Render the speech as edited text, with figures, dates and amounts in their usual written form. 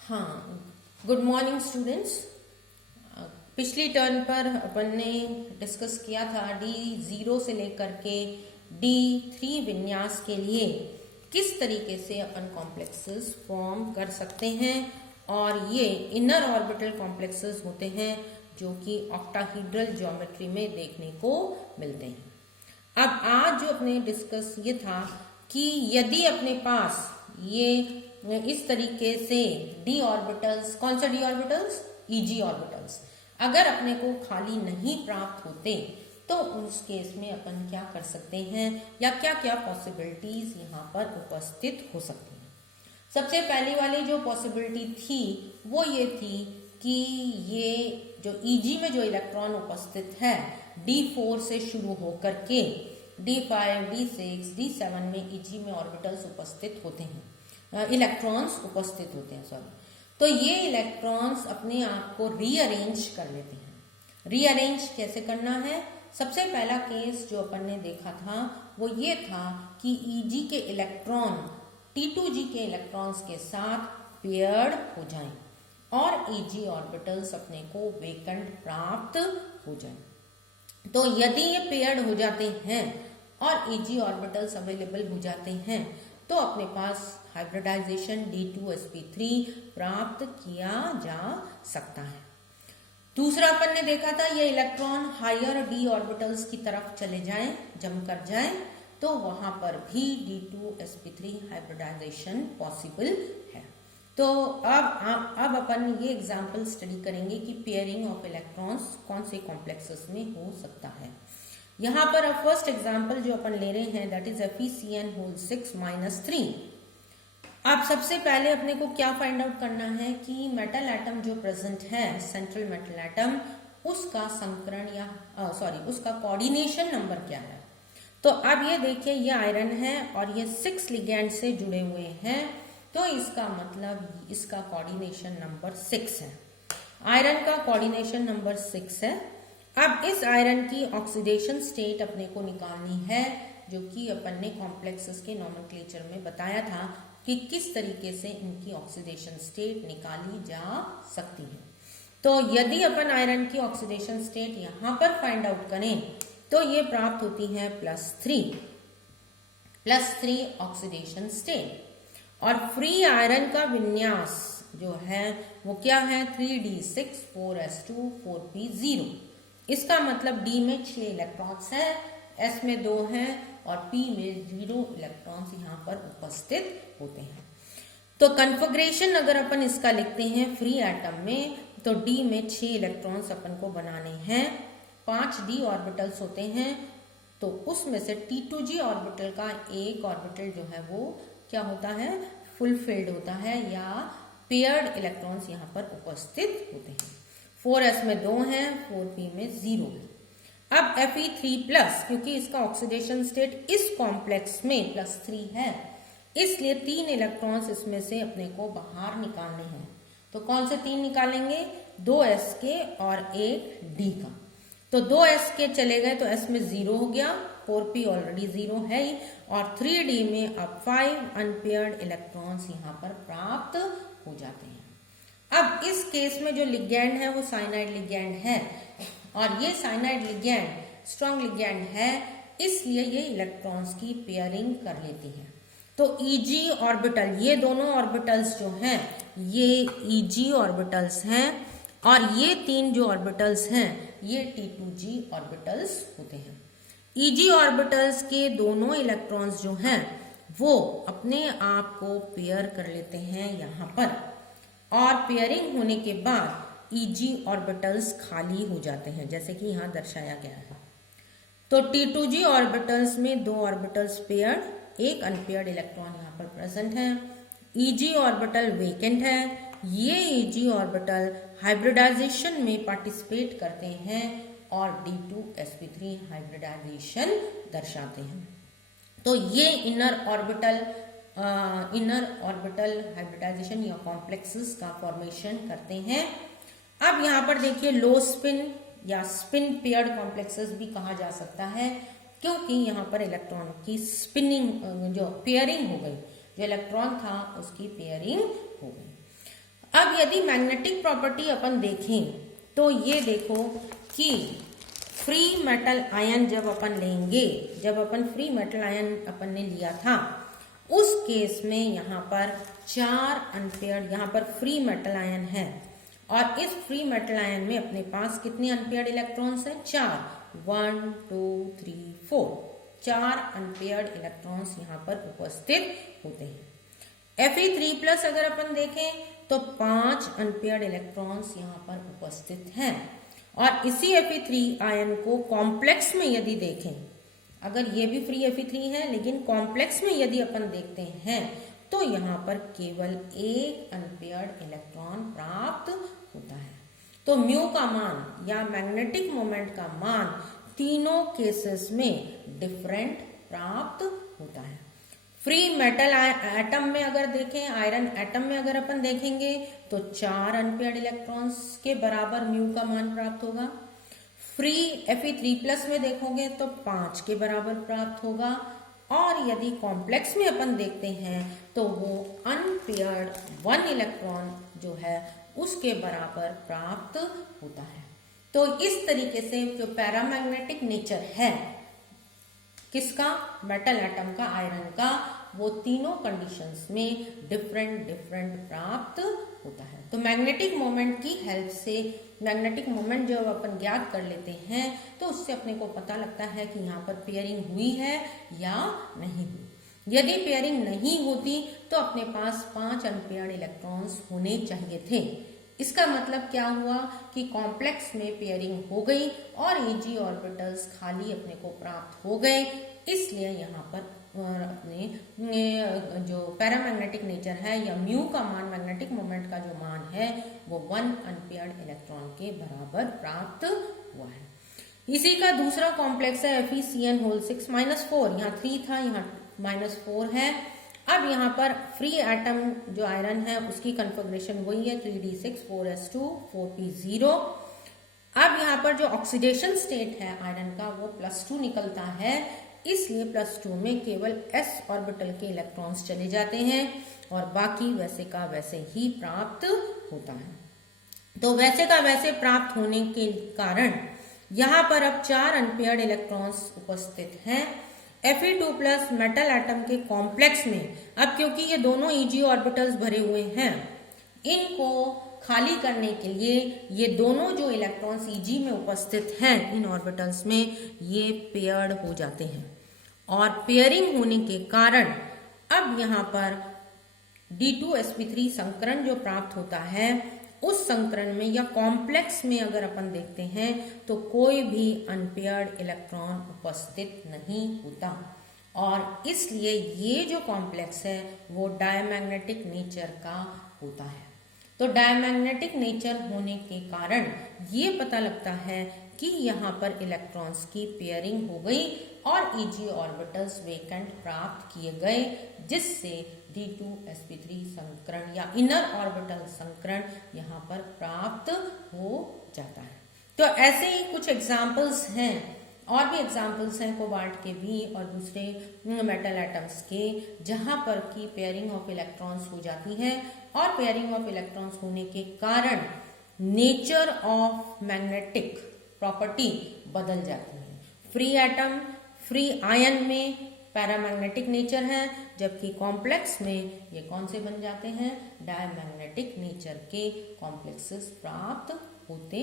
हाँ, good morning students. पिछली turn पर अपन ने डिस्कस किया था D0 से लेकर के D3 विन्यास के लिए किस तरीके से अपन कॉम्प्लेक्सेस फॉर्म कर सकते हैं, और ये इनर ऑर्बिटल कॉम्प्लेक्सेस होते हैं जो कि ऑक्टाहीड्रल ज्योमेट्री में देखने को मिलते हैं। अब आज जो अपने डिस्कस ये था कि यदि अपने पास ये इस तरीके से डी ऑर्बिटल्स, कौन सा डी ऑर्बिटल्स, ईजी ऑर्बिटल्स, अगर अपने को खाली नहीं प्राप्त होते तो उस केस में अपन क्या कर सकते हैं या क्या क्या पॉसिबिलिटीज यहाँ पर उपस्थित हो सकती हैं। सबसे पहली वाली जो पॉसिबिलिटी थी वो ये थी कि ये जो ईजी में जो इलेक्ट्रॉन उपस्थित है D4 से शुरू होकर के D5, D6, D7 में ईजी में ऑर्बिटल्स उपस्थित होते हैं, इलेक्ट्रॉन्स उपस्थित होते हैं, सॉरी। तो ये इलेक्ट्रॉन्स अपने आप को रीअरेंज कर लेते हैं। रीअरेंज कैसे करना है? सबसे पहला केस जो अपन ने देखा था वो ये था कि ईजी के इलेक्ट्रॉन T2G के इलेक्ट्रॉन्स के साथ पेयर्ड हो जाएं और ईजी ऑर्बिटल्स अपने को वेकेंट प्राप्त हो जाएं। तो यदि ये पेयर्ड हो जाते हैं और ईजी ऑर्बिटल्स अवेलेबल हो जाते हैं तो अपने पास हाइब्रिडाइजेशन D2sp3 प्राप्त किया जा सकता है। दूसरा अपन ने देखा था ये इलेक्ट्रॉन हायर डी ऑर्बिटल्स की तरफ चले जाएं, जम कर जाएं, तो वहां पर भी D2sp3 हाइब्रिडाइजेशन पॉसिबल है। तो अब अपन ये एग्जाम्पल स्टडी करेंगे कि पेयरिंग ऑफ इलेक्ट्रॉन्स कौन से कॉम्प्लेक्सेस में हो सकता है। यहाँ पर अब फर्स्ट एग्जाम्पल जो अपन ले रहे हैं दैट इज Fe(6) - 3। अब सबसे पहले अपने को क्या फाइंड आउट करना है कि मेटल एटम जो प्रेजेंट है, सेंट्रल मेटल एटम, उसका संकरण या उसका कोऑर्डिनेशन नंबर क्या है। तो अब ये देखिए ये आयरन है और ये 6 लिगैंड से जुड़े हुए हैं, तो इसका मतलब इसका कोऑर्डिनेशन नंबर 6 है। आयरन का कोऑर्डिनेशन नंबर 6 है। अब इस आयरन की ऑक्सीडेशन स्टेट अपने को निकालनी है, जो कि अपन ने कॉम्प्लेक्सेस के नोमेनक्लेचर में बताया था कि किस तरीके से इनकी ऑक्सीडेशन स्टेट निकाली जा सकती है। तो यदि अपन आयरन की ऑक्सीडेशन स्टेट यहां पर फाइंड आउट करें तो ये प्राप्त होती है +3 ऑक्सीडेशन स्टेट। और फ्री आयरन का विन्यास जो है वो क्या है 3d6 4s2 4p0। इसका मतलब D में 6 इलेक्ट्रॉन्स हैं, S में 2 हैं और P में 0 इलेक्ट्रॉन्स यहाँ पर उपस्थित होते हैं। तो कन्फिग्रेशन अगर अपन इसका लिखते हैं फ्री एटम में, तो D में 6 इलेक्ट्रॉन्स अपन को बनाने हैं, 5 D ऑर्बिटल्स होते हैं, तो उसमें से T2G ऑर्बिटल का एक ऑर्बिटल जो है वो क्या होता है, फुलफिल्ड होता है या पेयर्ड इलेक्ट्रॉन्स यहाँ पर उपस्थित होते हैं। 4s में 2 हैं, 4p में 0 है। अब Fe3+, क्योंकि इसका ऑक्सीडेशन स्टेट इस कॉम्प्लेक्स में +3 है, इसलिए 3 इलेक्ट्रॉन्स इसमें से अपने को बाहर निकालने हैं। तो कौन से 3 निकालेंगे? 2s के और एक d का। तो 2s के चले गए तो s में 0 हो गया, 4p ऑलरेडी 0 है ही, और 3d में अब 5 अनपेयर्ड इलेक्ट्रॉन्स यहाँ पर प्राप्त हो जाते हैं। अब इस केस में जो लिगैंड है वो साइनाइड लिगैंड है, और ये साइनाइड लिगैंड स्ट्रॉन्ग लिगैंड है, इसलिए ये इलेक्ट्रॉन्स की पेयरिंग कर लेती है। तो ईजी ऑर्बिटल, ये दोनों ऑर्बिटल्स जो हैं ये ईजी ऑर्बिटल्स हैं, और ये 3 जो ऑर्बिटल्स हैं ये T2G ऑर्बिटल्स होते हैं। ईजी ऑर्बिटल्स के दोनों इलेक्ट्रॉन्स जो हैं वो अपने आप को पेयर कर लेते हैं यहाँ पर, और पेयरिंग होने के बाद ईजी ऑर्बिटल्स खाली हो जाते हैं, जैसे कि यहाँ दर्शाया गया है। तो T2G ऑर्बिटल्स में 2 ऑर्बिटल्स पेयर्ड, एक अनपेयर्ड इलेक्ट्रॉन यहाँ पर प्रेजेंट है। ईजी ऑर्बिटल वेकेंट है। ये ईजी ऑर्बिटल हाइब्रिडाइजेशन में पार्टिसिपेट करते हैं और D2sp3 हाइब्रिडाइजेशन दर्शाते हैं। तो ये इनर ऑर्बिटल हाइब्रिडाइजेशन या कॉम्प्लेक्सेस का फॉर्मेशन करते हैं। अब यहाँ पर देखिए लो स्पिन या स्पिन पेयर्ड कॉम्प्लेक्सेस भी कहा जा सकता है, क्योंकि यहाँ पर इलेक्ट्रॉन की स्पिनिंग जो पेयरिंग हो गई, जो इलेक्ट्रॉन था उसकी पेयरिंग हो गई। अब यदि मैग्नेटिक प्रॉपर्टी अपन देखें तो ये देखो कि फ्री मेटल आयन जब अपन लेंगे, जब अपन फ्री मेटल आयन अपन ने लिया था, उस केस में यहाँ पर 4 अनपेयर्ड यहाँ पर फ्री मेटल आयन है और इस फ्री मेटल आयन में अपने पास कितने अनपेयर्ड इलेक्ट्रॉन्स हैं? 4, 1 2 3 4, 4 अनपेयर्ड इलेक्ट्रॉन्स यहाँ पर उपस्थित होते हैं। Fe3+ अगर अपन देखें तो 5 अनपेयर्ड इलेक्ट्रॉन्स यहाँ पर उपस्थित हैं और इसी Fe3 आयन को कॉम्प्लेक्स में यदि देखें, अगर ये भी फ्री Fe3 है लेकिन कॉम्प्लेक्स में यदि अपन देखते हैं तो यहाँ पर केवल 1 अनपेयर्ड इलेक्ट्रॉन प्राप्त होता है। तो म्यू का मान या मैग्नेटिक मोमेंट का मान तीनों केसेस में डिफरेंट प्राप्त होता है। फ्री मेटल एटम में अगर देखें, आयरन एटम में अगर अपन देखेंगे तो 4 अनपेयर्ड इलेक्ट्रॉन्स के बराबर म्यू का मान प्राप्त होगा। फ्री Fe3+ में देखोगे तो 5 के बराबर प्राप्त होगा और यदि कॉम्प्लेक्स में अपन देखते हैं तो वो अनपेयर्ड 1 इलेक्ट्रॉन जो है उसके बराबर प्राप्त होता है। तो इस तरीके से जो पैरामैग्नेटिक नेचर है किसका? मेटल एटम का, आयरन का, वो तीनों कंडीशंस में डिफरेंट प्राप्त होता है। तो मैग्नेटिक मोमेंट की हेल्प से, मैग्नेटिक मोमेंट जब अपन ज्ञात कर लेते हैं तो उससे अपने को पता लगता है कि यहाँ पर पेयरिंग हुई है या नहीं हुई। यदि पेयरिंग नहीं होती तो अपने पास 5 अनपेयर्ड इलेक्ट्रॉन्स होने चाहिए थे। इसका मतलब क्या हुआ कि कॉम्प्लेक्स में पेयरिंग हो गई और Eg ऑर्बिटल्स खाली अपने को प्राप्त हो गए, इसलिए यहाँ पर अपने जो पैरामैग्नेटिक नेचर है या म्यू का मान, मैग्नेटिक मोमेंट का जो मान है वो 1 अनपेयर्ड इलेक्ट्रॉन के बराबर प्राप्त हुआ है। इसी का दूसरा कॉम्प्लेक्स है FeCN6 -4, यहाँ 3 था, यहाँ -4 है। अब यहाँ पर फ्री एटम जो आयरन है उसकी कन्फिगरेशन वही है 3d6 4s2 4p0। अब यहाँ पर जो ऑक्सीडेशन स्टेट है आयरन का वो +2 निकलता है, इसलिए +2 में केवल s ऑर्बिटल के इलेक्ट्रॉन्स चले जाते हैं और बाकी वैसे का वैसे ही प्राप्त होता है। तो वैसे का वैसे प्राप्त होने के कारण यहाँ पर अब 4 अनपेयर्ड इलेक्ट्रॉन्स उपस्थित हैं। Fe2+ मेटल एटम के कॉम्प्लेक्स में अब क्योंकि ये दोनों Eg ऑर्बिटल्स भरे हुए हैं, इनको खाली करने के लिए ये दोनों जो इलेक्ट्रॉन्स Eg में उपस्थित हैं इन ऑर्बिटल्स में ये पेयर्ड हो जाते हैं और पेयरिंग होने के कारण अब यहाँ पर D2sp3 संकरण जो प्राप्त होता है उस संकरण में या कॉम्प्लेक्स में अगर अपन देखते हैं तो कोई भी अनपेयर्ड इलेक्ट्रॉन उपस्थित नहीं होता और इसलिए ये जो कॉम्प्लेक्स है वो डायमैग्नेटिक नेचर का होता है। तो डायमैग्नेटिक नेचर होने के कारण ये पता लगता है कि यहाँ पर इलेक्ट्रॉन्स की पेयरिंग हो गई और Eg ऑर्बिटल्स वेकेंट प्राप्त किए गए, जिससे D2sp3 संकरण या इनर ऑर्बिटल संकरण यहाँ पर प्राप्त हो जाता है। तो ऐसे ही कुछ एग्जाम्पल्स हैं, और भी एग्जाम्पल्स हैं कोबाल्ट के भी और दूसरे मेटल एटम्स के, जहाँ पर की पेयरिंग ऑफ इलेक्ट्रॉन्स हो जाती है और पेयरिंग ऑफ इलेक्ट्रॉन्स होने के कारण नेचर ऑफ मैग्नेटिक प्रॉपर्टी बदल जाती है। फ्री एटम, फ्री आयन में पैरामैग्नेटिक नेचर है, जबकि कॉम्प्लेक्स में ये कौन से बन जाते हैं? डायमैग्नेटिक नेचर के कॉम्प्लेक्सेस प्राप्त होते